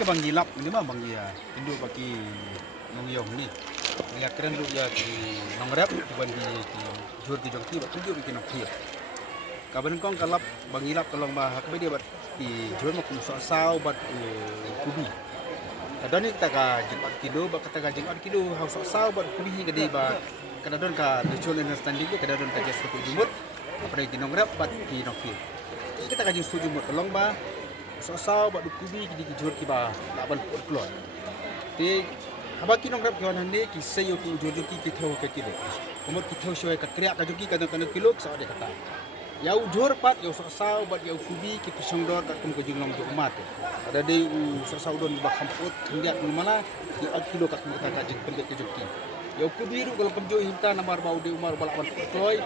ke bang gilap ini mah bang ya Indo bagi nongyong ni ya keren lu ya di nongrap di bandi di jur di jongki bat tujuh bikin nokti kaban kong kalap bang gilap kalau mah hak dia bat di jur mah kumusok sau bat kubi kadang ni kita ka jenggot kilo bat kata ka jenggot kilo haus sau bat kubi gede bat kadang ka mutual understanding kadang ka jas satu jumut apa di nongrap bat di nokti kita ka jus jumut kalau mah so bat kubi di jur ki ba laban keluar te habaki nong rap kawan hande ki sayo tu jur ki tho ke kilo umur ki tho shoy ka kriya ka joki ka kilo sa de kata yau jur pat yau so bat yau kubi ki pisong dor ka kum ke jinglong jo umat ada de so don ba khamput khendiak mana ki 8 kilo ka kum ka jing pendek ke joki yau kubi ru kalau kemjo himta namar bau de umar balaban kloy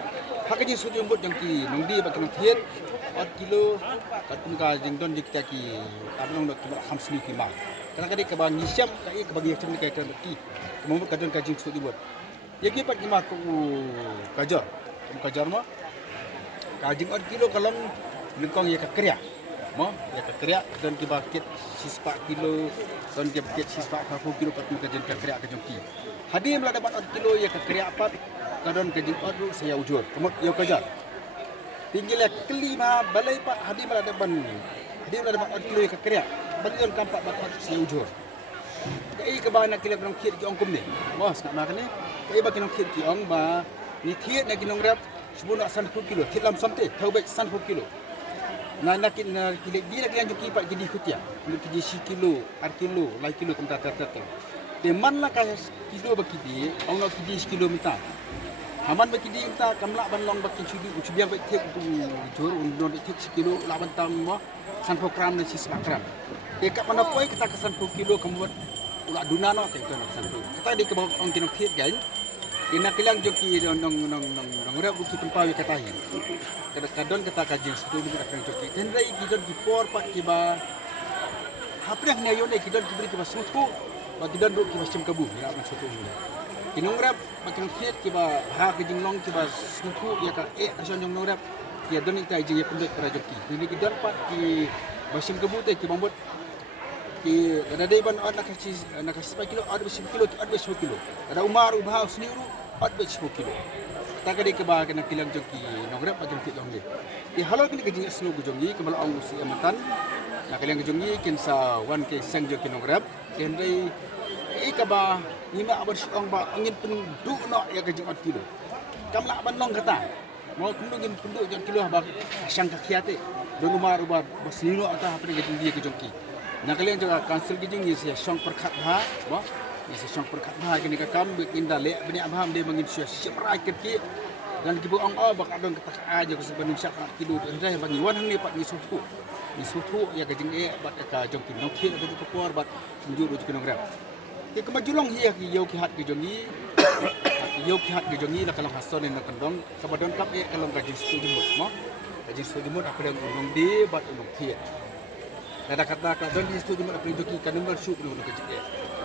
hakani su jumbut yang ki nong di ba ki nong thiet 8 kilo kat ka jingdon dikta ki abnong dok ki khamsni ki ma kadang-kadang ke bang nyisiam kai ke bagi macam ni kai kan ki kemampu kadang kajing su dibuat ya ki pat ki ma ku kajar ma kajing 8 kilo kalong lengkong ya ka kriya mo ya ka kriya dan ki bakit sispa kilo dan ki bakit sispa ka kilo kat ka jing ka kriya ka jongki hadir la dapat 8 kilo ya ka kriya pat kadang kajing 8 saya ujur kemot ya kajar tinggal kelima balai pak hadir ada ban hadir ada ban kilo ke kriya bagian kampak bakat si ujur kai ke bana kila nong khit ki ong kum ni bos nak makan ni kai ba ki nong khit ki ong ba ni thiet na ki nong rap sebuna 10 kilo thit lam samte thau bai 10 kilo na ki dia ki anjuk ki pak jadi kutia ni ki 10 kilo 8 kilo lai kilo kum ta te man la ka kilo ba ki di ong no ki 10 kilo minta haman baki di ta kamla ban long baki chudi uchubiang baki tek tu jor undon tek kilo laban tam mo 10 gram na 6 gram e ka mana poi kita ke 10 kilo kemuat ula dunano te to 10 kata di ke bawah ong kinok thiet gain ina kilang joki nong rap buki tempawi katahi kadon kata kajing situ di akan joki tendai gidon di por pak kiba hapreh ne yone gidon kibri kiba sutu ba gidon ru kiba sim kabu ya ban sutu ni kinong rap makin khiet kiba ha ke jinglong kiba suku ya ka ason jong rap ya don ita je ya pendek para joki ni ki dapat ki basim kebute ki bambut ki ada dai ban nak kasi 10 kilo ada 10 kilo ada 10 kilo ada umar ubah seniru ada 10 kilo ta ka dai ke ba kana kilang joki nong rap macam ki long ni ki halo ki jing snu gujongi kemal ong si amatan nak kilang gujongi kin sa 1k sang joki nong rap ken dai ikaba nima abar siong ba angin penduk no ya kajing 4 kilo kamla ban long kata mau penduk jan kilo ba sang kakiate don umar ba basino ata apa kajing dia kejongki nak kalian juga kansel kajing ni sia song perkhat ha ba ni sia song perkhat ha kini ka kam inda le bani abham dia mangin sia simrai ki dan kibu ong ba kadon kata aja ke sebenung syak kilo ndai bagi wan hang ni pat ni sutu ya kajing ba ka jongki no ki ko por ba njuru ki nong rap ke kemajulong hiya ki yau ki hat ki jongi yau ki hat ki jongi la kalang hason en kandong kabadon kap e kalong gaji stu jumut mo gaji stu jumut apa yang unong de bat unong thiet kata ka don di stu jumut apa joki kanung bar syuk unong gaji e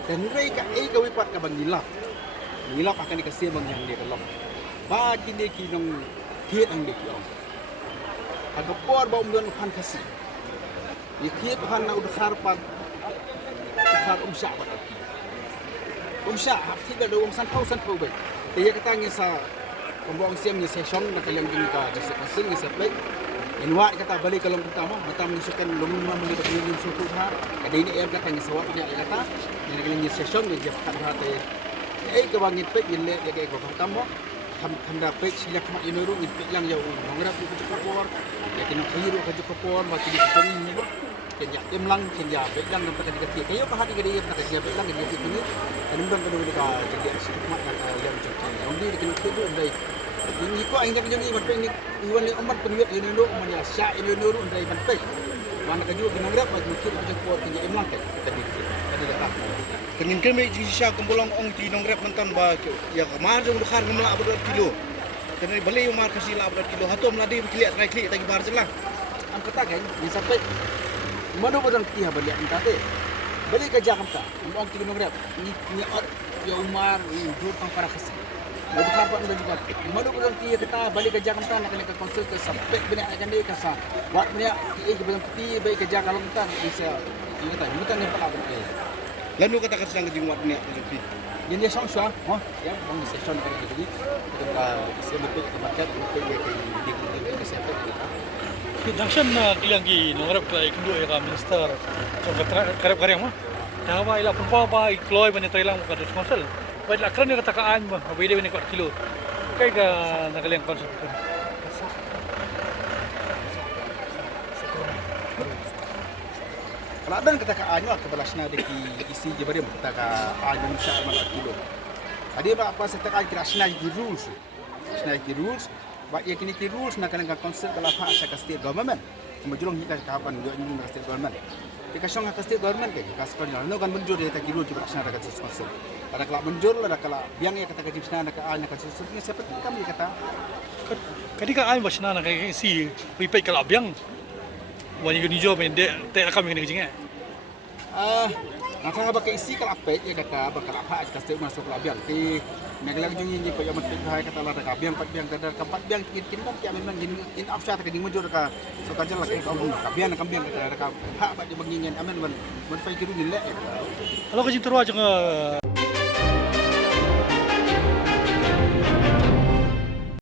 dan rei ka e ka wipat ka bangilap ngilap akan dikasih bang yang dia kalong ba kini ki nong thiet ang de ki ong aga por ba umdon upan kasih ye thiet upan na udkhar pat ukhar umsya bat umsya tidak ada umsan kau baik. Dia kata ni sa pembuang siam ni session nak yang gini ka jasa pasing ni seplek. Inwa kata balik kalau pertama matam ni sukan lumma meli bagi ni suku ha. Ada ini em kata ni sawap ni kata ni kalau ni session ni je kat ha te. Ke bangit pek ile ya ke ko pertama tham pek silak mak inuru ni pek yang jauh ngrap ku kapor. Ya kena khiru ka kapor mati di jong ni kenya imlang kenya belang dan pakai dikati kayo pahati ke dia pakai dia belang dia ini dan undang kedua dia jadi semat kata yang jadi undi dikenal itu undai ini ko aing jadi berpe ini iwan ni umat pengiat ini dulu umanya sya ini dulu undai berpe mana kaju kenang rap maju kiri ke kuat kenya imlang tadi tadi datang kenin kemi ji sya kumbolong ong ti nong rap mentan ba ya kemar jong khar ngemla abad kilo dan beli umar kasih la abad kilo hatom ladi klik klik tagi bar jelang am kata kan ni sampai mana bodang tiha balik entah deh balik ke Jakarta orang tinggal ngrap ni ya umar jur tang para khasi Lalu kenapa anda juga? Mana pun dia kata balik kerja kita nak kena konsul ke sampai benda akan dia kasa. Buat benda kebetulan peti baik kerja kalau kita bisa ini kata kita ni pala benda. Lalu katakan sedang kejumat ni apa jadi? Yang dia sama suah, ya, bang session kan jadi. Kita isi betul ke market betul dia ke siapa kita. Dangshan na kilang ki nongrap ka ikundu ka minister so karep karem ma dawa ila pun pa ikloy ban ito ilang ka dos konsel ba la kran ni katakaan ba abide ni 4 kilo kay ka nagaling konsel Kalau ada kata ka anyo kebelas na deki isi je bari kata ka anyo Malaysia mana kilo. Adi ba apa setak kira national rules. National rules ba ye kini rules na kanang konsep kala pa sa state government. Kemajulong hika kapan yo ini state government. Tika song ka state government ke kas kon no kan menjur ye ta rules ba national ka konsep. Ada kala menjur la kala biang ye kata ka national ka anya ka konsep ni seperti kami kata kadi ka ay ba sina na kay si pipay kalabyang wani gani job men de te kami ni jinga Nasa ba kay isi kala apet ye kata ba kala pa ka state masuk la biang ti naglag jung yin pa yamat kai kata la ka biang pat biang tada ka pat biang kin bom kya memang in afsha ta kading major ka so ka jala ka biang ka biang kata ka ha ba di bangingen amen man fay kiru ni le alo ka jinturwa jang